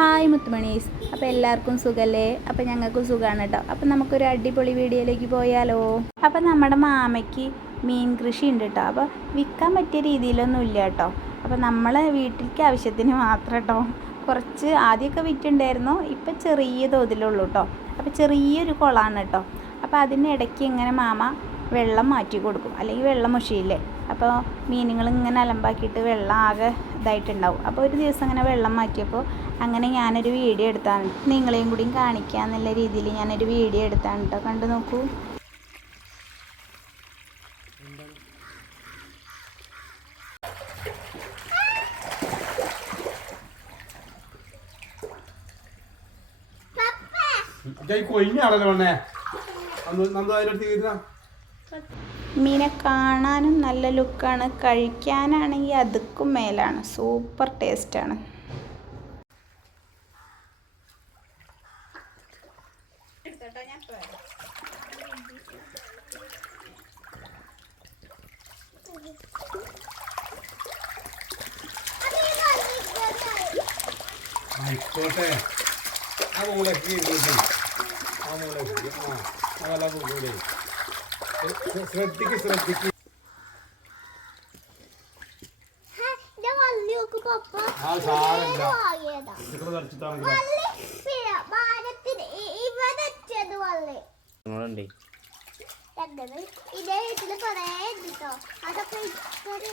Hi മുത്തുമണീസ്. അപ്പോൾ എല്ലാവർക്കും സുഖല്ലേ? അപ്പോൾ ഞങ്ങൾക്കും സുഖമാണ് കേട്ടോ അപ്പോൾ നമുക്കൊരു അടിപൊളി വീഡിയോയിലേക്ക് പോയാലോ? അപ്പോൾ നമ്മുടെ മാമയ്ക്ക് മീൻ കൃഷി ഉണ്ട് കേട്ടോ അപ്പോൾ വിൽക്കാൻ പറ്റിയ രീതിയിലൊന്നും ഇല്ല കേട്ടോ അപ്പോൾ നമ്മളെ വീട്ടിലേക്ക് ആവശ്യത്തിന് മാത്രം കേട്ടോ കുറച്ച് ആദ്യമൊക്കെ വിറ്റുണ്ടായിരുന്നു ഇപ്പം ചെറിയ തോതിലുള്ളൂ കേട്ടോ അപ്പോൾ ചെറിയൊരു കുളമാണ് കേട്ടോ അപ്പോൾ അതിനിടയ്ക്ക് ഇങ്ങനെ മാമ വെള്ളം മാറ്റി കൊടുക്കും. അല്ലെങ്കിൽ വെള്ളം മുഷിയില്ലേ? അപ്പോൾ മീനുകൾ ഇങ്ങനെ അലമ്പാക്കിയിട്ട് വെള്ളം ആകെ ഇതായിട്ടുണ്ടാവും. അപ്പോൾ ഒരു ദിവസം ഇങ്ങനെ വെള്ളം മാറ്റിയപ്പോൾ അങ്ങനെ ഞാനൊരു വീഡിയോ എടുത്താണ്. നിങ്ങളെയും കൂടി കാണിക്കുക എന്നുള്ള രീതിയിൽ ഞാനൊരു വീഡിയോ എടുത്താണ് കേട്ടോ കണ്ടു നോക്കൂ. കൊയിഞ്ഞാണല്ലോ തീരുന്ന മീനെ കാണാനും നല്ല ലുക്കാണ്. കഴിക്കാനാണെങ്കിൽ അതുക്കും മേലാണ്. സൂപ്പർ ടേസ്റ്റാണ്. ആയിക്കോട്ടെ. ആ മൂലക്ക് ആ മൂലക്ക് ആ അതല്ല കൂടെ ശ്രദ്ധിക്ക് ശ്രദ്ധിക്ക്. ആ ഇവനച്ചത് വള്ളി നിങ്ങളുണ്ടേ രണ്ടത് ഇതേ വീട്ടിൽ കൊറേ ഉണ്ട് ട്ടോ. അതൊക്കെ ഇത്രേ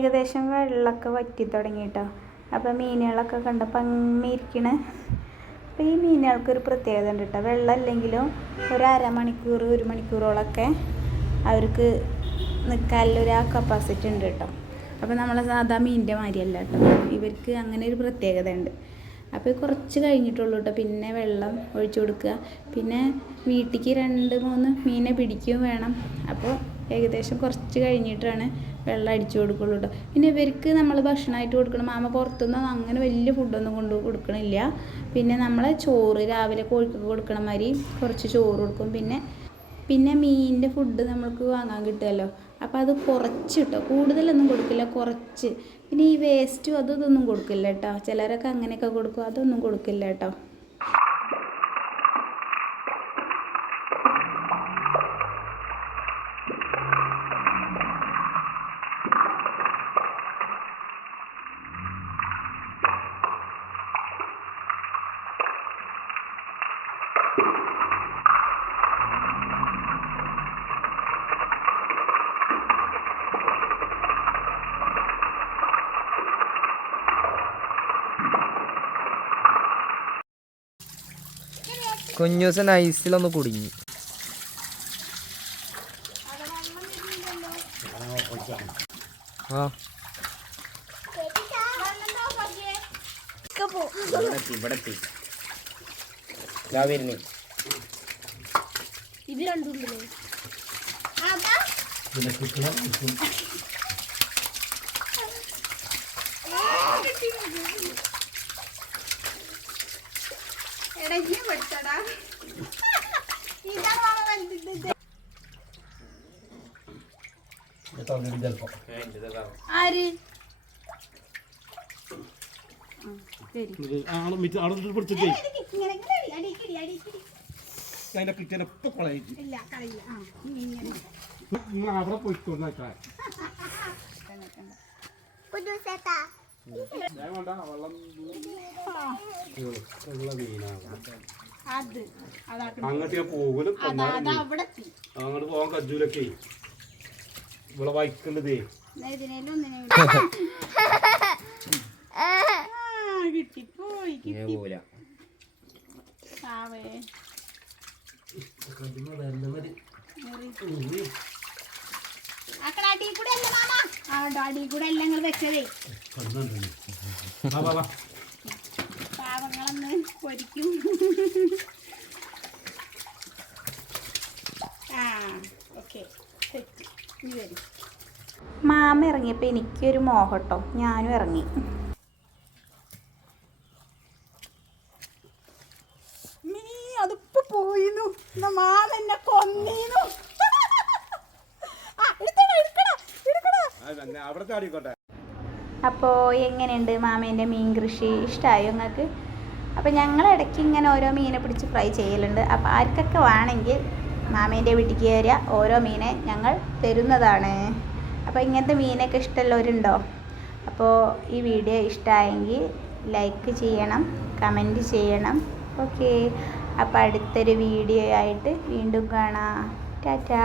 ഏകദേശം വെള്ളമൊക്കെ വറ്റി തുടങ്ങിയിട്ടോ. അപ്പോൾ മീനുകളൊക്കെ കണ്ടപ്പോൾ അങ്ങനെ ഇരിക്കണ്. അപ്പോൾ ഈ മീനുകൾക്കൊരു പ്രത്യേകത ഉണ്ട് കേട്ടോ. വെള്ളം ഇല്ലെങ്കിലും ഒരു അരമണിക്കൂർ ഒരു മണിക്കൂറോളൊക്കെ അവർക്ക് നിൽക്കാനുള്ളൊരു ആ കപ്പാസിറ്റി ഉണ്ട് കേട്ടോ. അപ്പോൾ നമ്മളെ സാധാ മീനിന്റെ മാതിരിയല്ല കേട്ടോ. ഇവർക്ക് അങ്ങനെ ഒരു പ്രത്യേകത ഉണ്ട്. അപ്പോൾ കുറച്ച് കഴിഞ്ഞിട്ടുള്ളൂ കേട്ടോ. പിന്നെ വെള്ളം ഒഴിച്ചു കൊടുക്കുക. പിന്നെ വീട്ടിലേക്ക് രണ്ട് മൂന്ന് മീനെ പിടിക്കുകയും വേണം. അപ്പോൾ ഏകദേശം കുറച്ച് കഴിഞ്ഞിട്ടാണ് വെള്ളം അടിച്ചു കൊടുക്കുള്ളൂ കേട്ടോ പിന്നെ ഇവർക്ക് നമ്മൾ ഭക്ഷണമായിട്ട് കൊടുക്കണം. മാമ പുറത്തുനിന്ന് അങ്ങനെ വലിയ ഫുഡൊന്നും കൊണ്ട് കൊടുക്കണില്ല. പിന്നെ നമ്മൾ ചോറ് രാവിലെ കോഴിക്കൊക്കെ കൊടുക്കണ മാതിരി കുറച്ച് ചോറ് കൊടുക്കും. പിന്നെ പിന്നെ മീനിന്റെ ഫുഡ് നമ്മൾക്ക് വാങ്ങാൻ കിട്ടുമല്ലോ അപ്പോൾ അത് കുറച്ച് കേട്ടോ കൂടുതലൊന്നും കൊടുക്കില്ല കുറച്ച്. പിന്നെ ഈ വേസ്റ്റും അതും ഇതൊന്നും കൊടുക്കില്ല കേട്ടോ ചിലരൊക്കെ അങ്ങനെയൊക്കെ കൊടുക്കും അതൊന്നും കൊടുക്കില്ല കേട്ടോ കുഞ്ഞൂസൻ ഐസിലൊന്ന് കുടുങ്ങി. ആ. ഇവിടെ എത്തി ഇവിടെ എത്തി ഇതാ വരുന്നേ ഇത് രണ്ടുണ്ടല്ലേ അതാ പിന്നെ കിട്ടണം കിട്ടും ചിലപ്പോ ആര് ആൾ മിറ്റ അവിടെ പിടിച്ചിട്ടേ അതിന്റെ കിച്ചനെ ഇപ്പൊ കൊളയിച്ച് അവിടെ പോയിക്കോന്നേക്കാൻ അങ്ങോട്ട് ഞാൻ പോകലും അങ്ങോട്ട് പോകാൻ കജൂലൊക്കെ ഇവിടെ വായിക്കണ്ടതേ കിട്ടിപ്പോയി ഞാൻ പോല കൂടെ അല്ല മാമ? കൂടെ അല്ല നിങ്ങൾ വെച്ചതേ? പാവങ്ങളൊന്ന് പൊരിക്കും. ആ ഓക്കെ. സെറ്റ് ഇനി വരും. മാമ ഇറങ്ങിയപ്പോൾ എനിക്കൊരു മോഹട്ടോ. ഞാനും ഇറങ്ങി. നീ അതിപ്പോ പോയിന്നു. മാമ എന്നെ കൊന്നീന്നു. അപ്പോൾ എങ്ങനെയുണ്ട് മാമേന്റെ മീൻ കൃഷി? ഇഷ്ടമായോ നിങ്ങൾക്ക് അപ്പോൾ ഞങ്ങൾ ഇടയ്ക്ക് ഇങ്ങനെ ഓരോ മീനെ പിടിച്ച് ഫ്രൈ ചെയ്യലുണ്ട്. അപ്പോൾ ആർക്കൊക്കെ വേണമെങ്കിൽ മാമേന്റെ വീട്ടിൽ കയറിയ ഓരോ മീനെ ഞങ്ങൾ തരുന്നതാണ്. അപ്പോൾ ഇങ്ങനത്തെ മീനൊക്കെ ഇഷ്ടമുള്ളവരുണ്ടോ? അപ്പോൾ ഈ വീഡിയോ ഇഷ്ടമായെങ്കിൽ ലൈക്ക് ചെയ്യണം കമന്റ് ചെയ്യണം. ഓക്കെ. അപ്പോൾ അടുത്തൊരു വീഡിയോ ആയിട്ട് വീണ്ടും കാണാം. ടാറ്റാ.